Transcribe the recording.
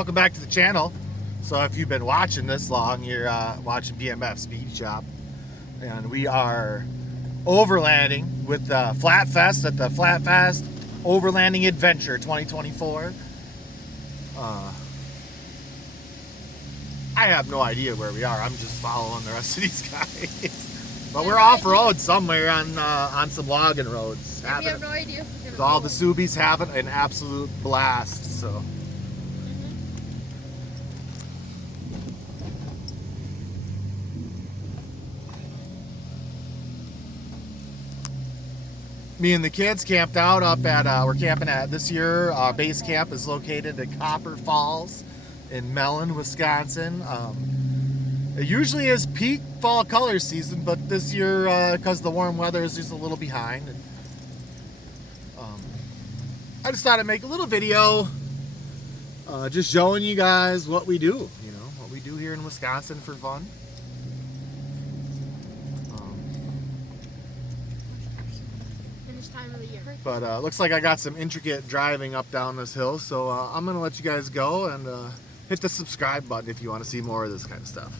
Welcome back to the channel. So if you've been watching this long, you're watching BMF Speed Shop. And we are overlanding with the FL4TFEST at the FL4TFEST Overlanding Adventure 2024. I have no idea where we are. I'm just following the rest of these guys. But we're off-road somewhere on some logging roads. We have no idea if we're gonna all the Subies having an absolute blast. So. Me and the kids camped out up at, we're camping at, this year, base camp is located at Copper Falls in Mellon, Wisconsin. It usually is peak fall color season, but this year, because the warm weather is just a little behind. And, I just thought I'd make a little video, just showing you guys what we do, you know, what we do here in Wisconsin for fun. Time of the year. But looks like I got some intricate driving up down this hill, so I'm gonna let you guys go and hit the subscribe button if you want to see more of this kind of stuff.